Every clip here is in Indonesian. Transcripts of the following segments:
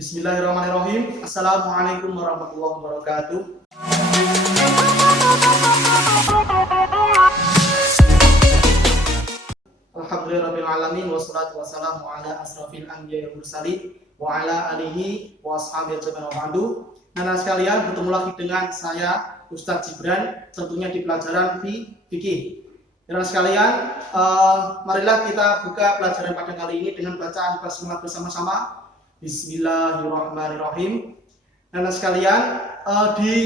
Bismillahirrahmanirrahim. Assalamualaikum warahmatullahi wabarakatuh. Alhamdulillahirabbil alamin wassalatu wassalamu ala asrofil anbiya'i wal mursalin wa ala alihi wa ashabihi ajmain wa ba'du. Anak sekalian, bertemu lagi dengan saya Ustadz Gibran, tentunya di pelajaran fikih. Anak sekalian, marilah kita buka pelajaran pada kali ini dengan bacaan basmalah bersama-sama. Bismillahirrahmanirrahim. Anak sekalian, di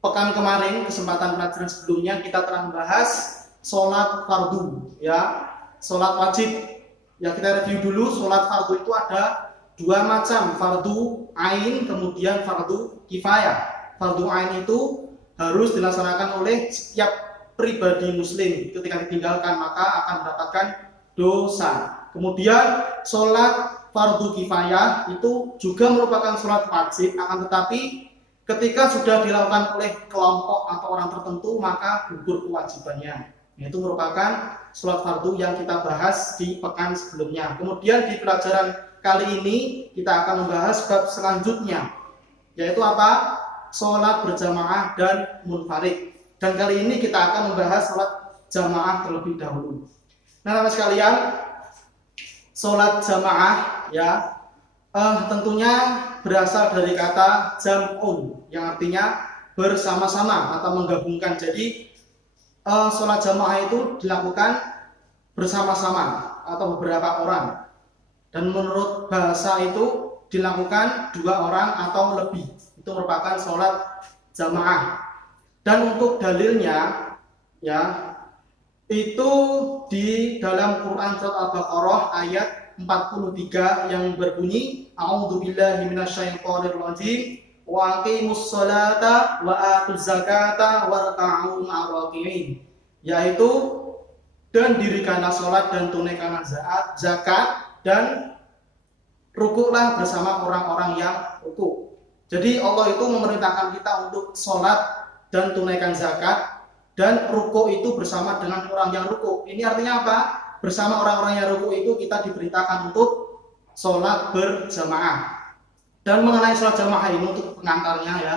pekan kemarin, kesempatan pelajaran sebelumnya kita telah membahas sholat fardu, ya, sholat wajib. Ya, kita review dulu. Sholat fardu itu ada dua macam, fardu ain kemudian fardu kifayah. Fardu ain itu harus dilaksanakan oleh setiap pribadi muslim, ketika ditinggalkan maka akan mendapatkan dosa. Kemudian sholat fardu kifayah itu juga merupakan sholat wajib, akan tetapi ketika sudah dilakukan oleh kelompok atau orang tertentu maka gugur kewajibannya. Itu merupakan sholat fardu yang kita bahas di pekan sebelumnya. Kemudian di pelajaran kali ini kita akan membahas bab selanjutnya, yaitu apa? Sholat berjamaah dan munfarid. Dan kali ini kita akan membahas sholat jamaah terlebih dahulu. Nah, teman sekalian, sholat jamaah, ya, tentunya berasal dari kata jam'un, yang artinya bersama-sama atau menggabungkan. Jadi sholat jamaah itu dilakukan bersama-sama atau beberapa orang, dan menurut bahasa itu dilakukan dua orang atau lebih. Itu merupakan sholat jamaah. Dan untuk dalilnya, ya, itu di dalam Quran surat Al-Baqarah ayat 43 yang berbunyi A'udzubillahi minasyaitonir rajim wa aqimus sholata wa atuz zakata warka'u ma'ar-raki'in, yaitu dan dirikanlah sholat dan tunaikanlah zakat dan rukuklah bersama orang-orang yang rukuk. Jadi Allah itu memerintahkan kita untuk sholat dan tunaikan zakat dan rukuk itu bersama dengan orang yang rukuk. Ini artinya apa? Bersama orang-orang yang rukuk itu kita diperintahkan untuk sholat berjamaah. Dan mengenai sholat jamaah ini untuk pengantarnya, ya,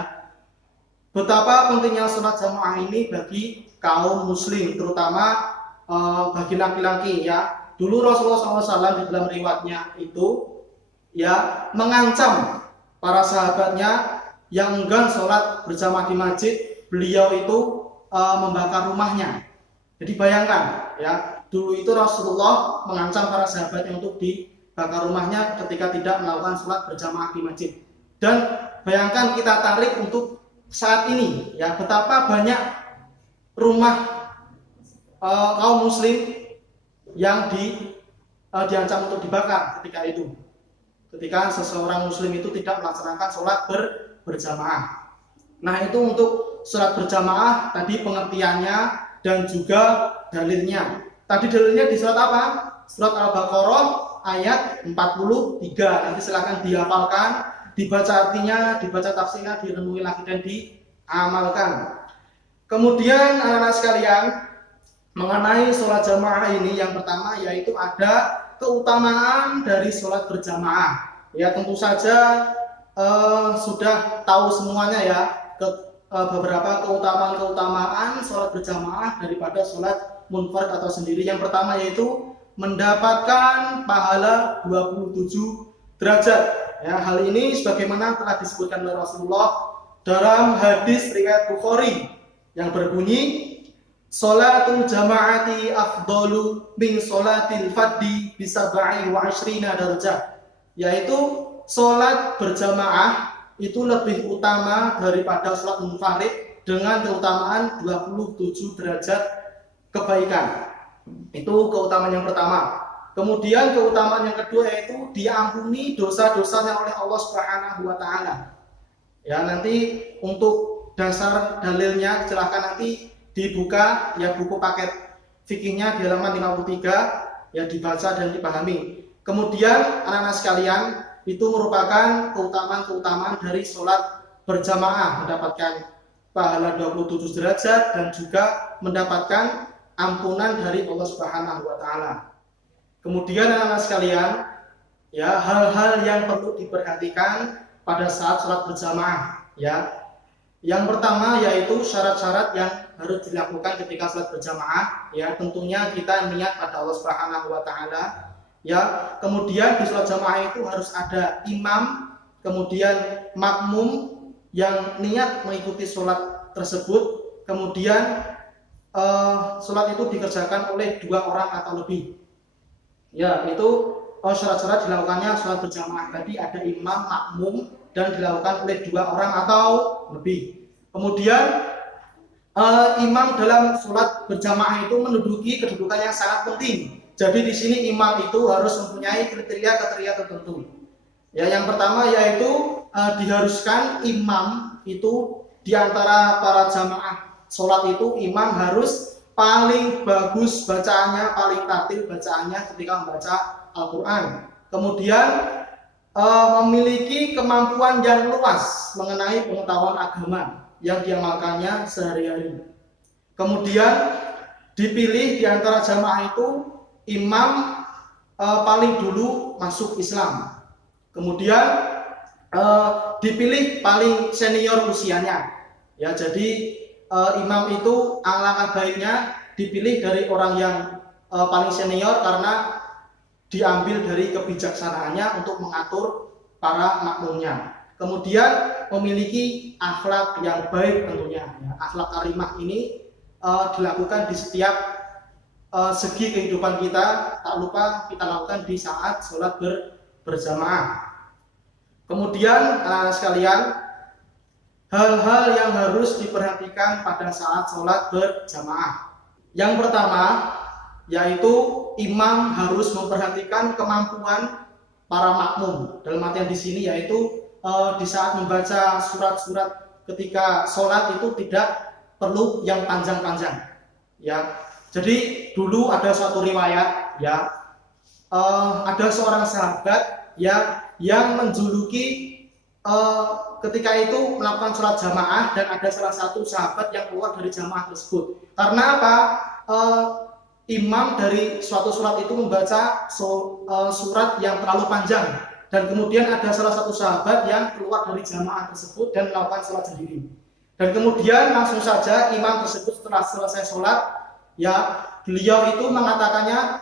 betapa pentingnya sholat jamaah ini bagi kaum muslim, terutama bagi laki-laki, ya. Dulu Rasulullah SAW di dalam riwayatnya itu, ya, mengancam para sahabatnya yang enggan sholat berjamaah di masjid, beliau itu membakar rumahnya. Jadi bayangkan, ya, dulu itu Rasulullah mengancam para sahabatnya untuk dibakar rumahnya ketika tidak melakukan sholat berjamaah di masjid. Dan bayangkan kita tarik untuk saat ini, ya, betapa banyak rumah kaum muslim yang diancam untuk dibakar ketika itu, ketika seseorang muslim itu tidak melaksanakan sholat berjamaah. Nah, itu untuk sholat berjamaah tadi pengertiannya dan juga dalilnya. Tadi dalilnya di surat apa? Surat Al-Baqarah ayat 43. Nanti silahkan dihafalkan, dibaca artinya, dibaca tafsirnya, direnungi lagi dan diamalkan. Kemudian anak-anak sekalian, mengenai sholat jamaah ini, yang pertama yaitu ada keutamaan dari sholat berjamaah. Ya, tentu saja sudah tahu semuanya, ya, beberapa keutamaan sholat berjamaah daripada sholat munfarid atau sendiri. Yang pertama yaitu mendapatkan pahala 27 derajat. Ya, hal ini sebagaimana telah disebutkan oleh Rasulullah dalam hadis riwayat Bukhari yang berbunyi sholatul jamaati afdalu min sholatil faddi bisab'i wa ashrina darajat, yaitu sholat berjamaah itu lebih utama daripada sholat munfarid dengan keutamaan 27 derajat kebaikan. Itu keutamaan yang pertama. Kemudian keutamaan yang kedua yaitu diampuni dosa-dosanya oleh Allah Subhanahu wa taala. Ya, nanti untuk dasar dalilnya silahkan nanti dibuka, ya, buku paket fikihnya di halaman 53, ya, dibaca dan dipahami. Kemudian anak-anak sekalian, itu merupakan keutamaan-keutamaan dari sholat berjamaah, mendapatkan pahala 27 derajat dan juga mendapatkan ampunan dari Allah Subhanahu wa taala. Kemudian anak-anak sekalian, Ya, hal-hal yang perlu diperhatikan pada saat sholat berjamaah. Ya, yang pertama yaitu syarat-syarat yang harus dilakukan ketika sholat berjamaah. Ya, tentunya kita niat pada Allah Subhanahu Wa Taala. Ya, kemudian di sholat jamaah itu harus ada imam, kemudian makmum yang niat mengikuti sholat tersebut. Kemudian sholat itu dikerjakan oleh 2 orang atau lebih. Ya, itu syarat-syarat dilakukannya sholat berjamaah. Tadi ada imam, makmum, dan dilakukan oleh 2 orang atau lebih. Kemudian imam dalam sholat berjamaah itu menduduki kedudukan yang sangat penting. Jadi di sini imam itu harus mempunyai kriteria-kriteria tertentu. Ya, yang pertama yaitu diharuskan imam itu di antara para jamaah sholat itu imam harus paling bagus bacaannya, paling tartil bacaannya ketika membaca Al-Quran. Kemudian memiliki kemampuan yang luas mengenai pengetahuan agama yang diamalkannya sehari-hari. Kemudian dipilih di antara jamaah itu imam paling dulu masuk Islam. Kemudian dipilih paling senior usianya. Ya, jadi imam itu alangkah baiknya dipilih dari orang yang paling senior karena diambil dari kebijaksanaannya untuk mengatur para makmumnya. Kemudian memiliki akhlak yang baik tentunya. Ya, akhlak karimah ini dilakukan di setiap segi kehidupan kita, tak lupa kita lakukan di saat sholat berjamaah. Kemudian anak-anak sekalian, hal-hal yang harus diperhatikan pada saat sholat berjamaah. Yang pertama yaitu imam harus memperhatikan kemampuan para makmum. Dalam artian di sini yaitu di saat membaca surat-surat ketika sholat itu tidak perlu yang panjang-panjang. Ya, jadi dulu ada suatu riwayat, ya, ada seorang sahabat yang menjuluki ketika itu melakukan sholat jamaah dan ada salah satu sahabat yang keluar dari jamaah tersebut. Karena apa? Imam dari suatu surat itu membaca surat yang terlalu panjang dan kemudian ada salah satu sahabat yang keluar dari jamaah tersebut dan melakukan sholat sendiri. Dan kemudian langsung saja imam tersebut setelah selesai sholat, ya, beliau itu mengatakannya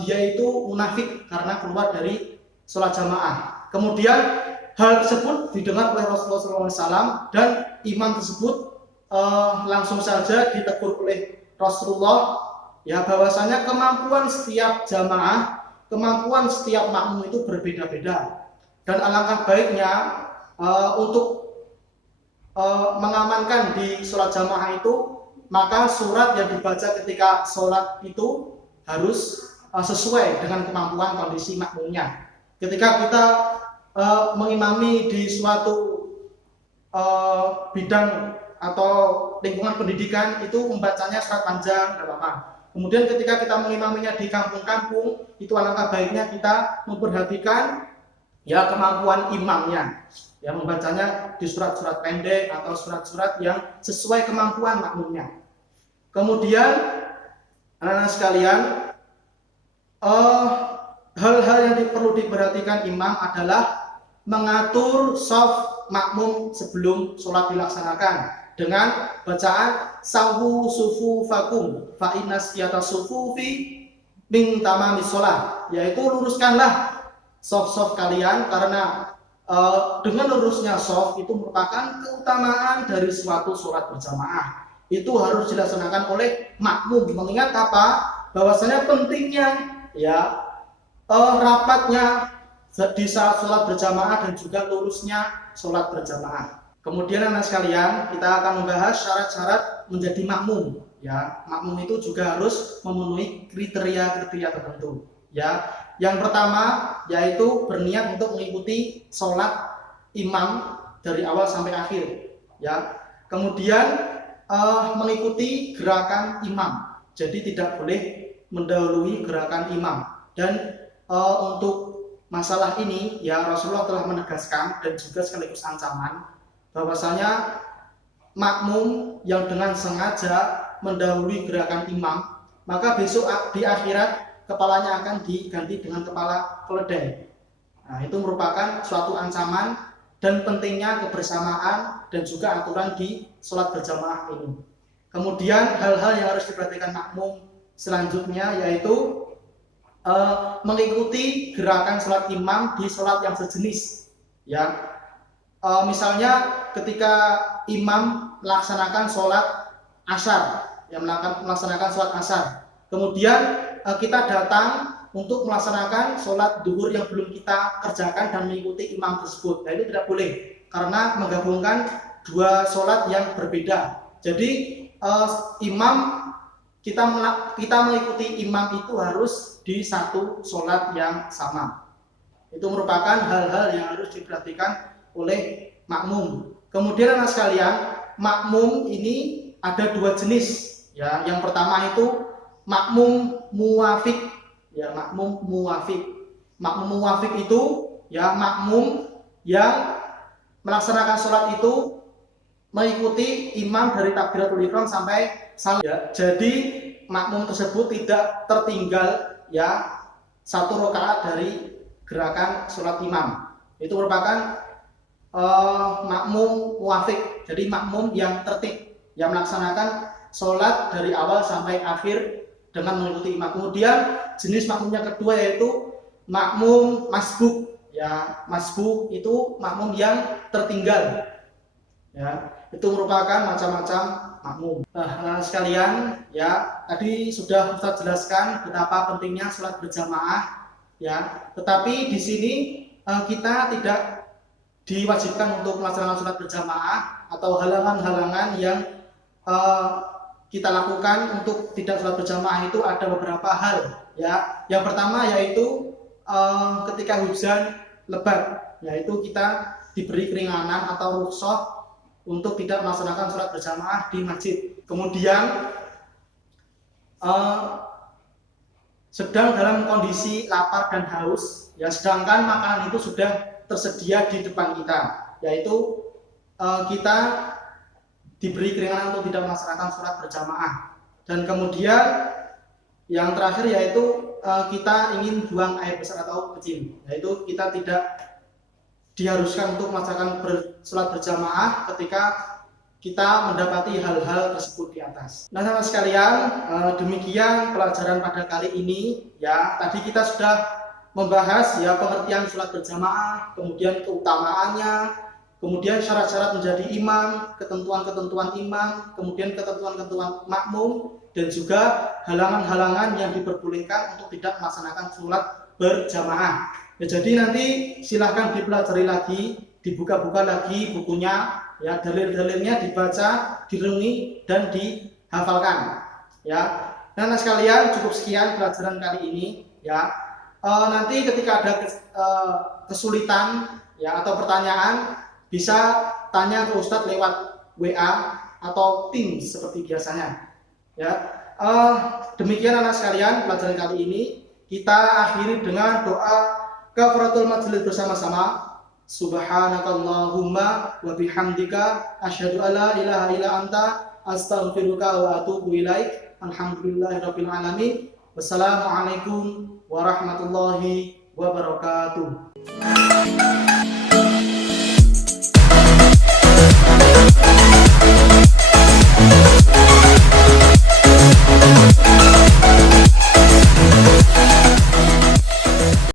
dia itu munafik karena keluar dari sholat jamaah. Kemudian hal tersebut didengar oleh Rasulullah SAW dan imam tersebut langsung saja ditegur oleh Rasulullah, ya, bahwasanya kemampuan setiap jamaah, kemampuan setiap makmum itu berbeda-beda dan alangkah baiknya untuk mengamankan di sholat jamaah itu, maka surat yang dibaca ketika sholat itu harus sesuai dengan kemampuan kondisi makmumnya. Ketika kita mengimami di suatu bidang atau lingkungan pendidikan itu membacanya surat panjang, tidak apa-apa. Kemudian ketika kita mengimaminya di kampung-kampung, itu alangkah baiknya kita memperhatikan ya kemampuan imamnya, ya, membacanya di surat-surat pendek atau surat-surat yang sesuai kemampuan makmumnya. Kemudian anak-anak sekalian, hal-hal yang perlu diperhatikan imam adalah mengatur shaf makmum sebelum sholat dilaksanakan dengan bacaan sawu sufu fakum fa inna siyata sufufi min tamamis sholat, yaitu luruskanlah shaf kalian karena dengan lurusnya shaf itu merupakan keutamaan dari suatu sholat berjamaah. Itu harus dilaksanakan oleh makmum, mengingat apa? Bahwasanya pentingnya ya rapatnya di saat sholat berjamaah dan juga lurusnya sholat berjamaah. Kemudian anak sekalian, kita akan membahas syarat-syarat menjadi makmum. Ya, makmum itu juga harus memenuhi kriteria-kriteria tertentu. Ya, yang pertama yaitu berniat untuk mengikuti sholat imam dari awal sampai akhir. Ya, kemudian mengikuti gerakan imam. Jadi tidak boleh mendahului gerakan imam. Dan untuk masalah ini ya Rasulullah telah menegaskan dan juga sekaligus ancaman bahwasanya makmum yang dengan sengaja mendahului gerakan imam, maka besok di akhirat kepalanya akan diganti dengan kepala keledai. Nah, itu merupakan suatu ancaman dan pentingnya kebersamaan dan juga aturan di sholat berjamaah ini. Kemudian hal-hal yang harus diperhatikan makmum selanjutnya yaitu mengikuti gerakan sholat imam di sholat yang sejenis. Ya, misalnya ketika imam melaksanakan sholat asar, yang melaksanakan sholat asar, kemudian kita datang untuk melaksanakan sholat duhur yang belum kita kerjakan dan mengikuti imam tersebut. Nah, itu tidak boleh karena menggabungkan dua sholat yang berbeda. Jadi kita mengikuti imam itu harus di satu sholat yang sama. Itu merupakan hal-hal yang harus diperhatikan oleh makmum. Kemudian anak sekalian, makmum ini ada dua jenis. Ya, yang pertama itu makmum muwafik. Ya, makmum muwafik. Makmum muwafik itu ya makmum yang melaksanakan sholat itu mengikuti imam dari takbiratul ihram sampai salam. Ya, jadi makmum tersebut tidak tertinggal ya satu rakaat dari gerakan sholat imam. Itu merupakan makmum muwafik. Jadi makmum yang tertib, yang melaksanakan sholat dari awal sampai akhir dengan mengikuti imam. Kemudian jenis makmum yang kedua yaitu makmum masbuk. Ya, masbuk itu makmum yang tertinggal. Ya, itu merupakan macam-macam makmum. Nah, sekalian, ya tadi sudah Ustaz jelaskan betapa pentingnya sholat berjamaah. Ya, tetapi di sini kita tidak diwajibkan untuk melaksanakan sholat berjamaah atau halangan-halangan yang kita lakukan untuk tidak sholat berjamaah itu ada beberapa hal. Ya, yang pertama yaitu ketika hujan lebat, yaitu kita diberi keringanan atau rukhsah untuk tidak melaksanakan sholat berjamaah di masjid. Kemudian sedang dalam kondisi lapar dan haus, ya sedangkan makanan itu sudah tersedia di depan kita, yaitu kita diberi keringanan untuk tidak melaksanakan sholat berjamaah. Dan kemudian yang terakhir yaitu kita ingin buang air besar atau kecil, yaitu kita tidak diharuskan untuk melaksanakan sholat berjamaah ketika kita mendapati hal-hal tersebut di atas. Nah, teman-teman sekalian, demikian pelajaran pada kali ini. Ya, tadi kita sudah membahas ya pengertian sholat berjamaah, kemudian keutamaannya, kemudian syarat-syarat menjadi imam, ketentuan-ketentuan imam, kemudian ketentuan-ketentuan makmum, dan juga halangan-halangan yang diperbolehkan untuk tidak melaksanakan sholat berjamaah. Ya, jadi nanti silahkan dipelajari lagi, dibuka-buka lagi bukunya, ya dalil-dalilnya dibaca, direnungi dan dihafalkan. Ya, nah sekalian cukup sekian pelajaran kali ini. Ya, nanti ketika ada kesulitan ya atau pertanyaan bisa tanya ke Ustadz lewat WA atau Teams seperti biasanya. Ya, demikian anak sekalian pelajaran kali ini. Kita akhiri dengan doa kafaratul majlis bersama-sama. Subhanakallahumma wa bihamdika asyhadu alla ilaha illa anta astaghfiruka wa atubu ilaik. Alhamdulillahirabbil alamin. Wassalamualaikum warahmatullahi wabarakatuh.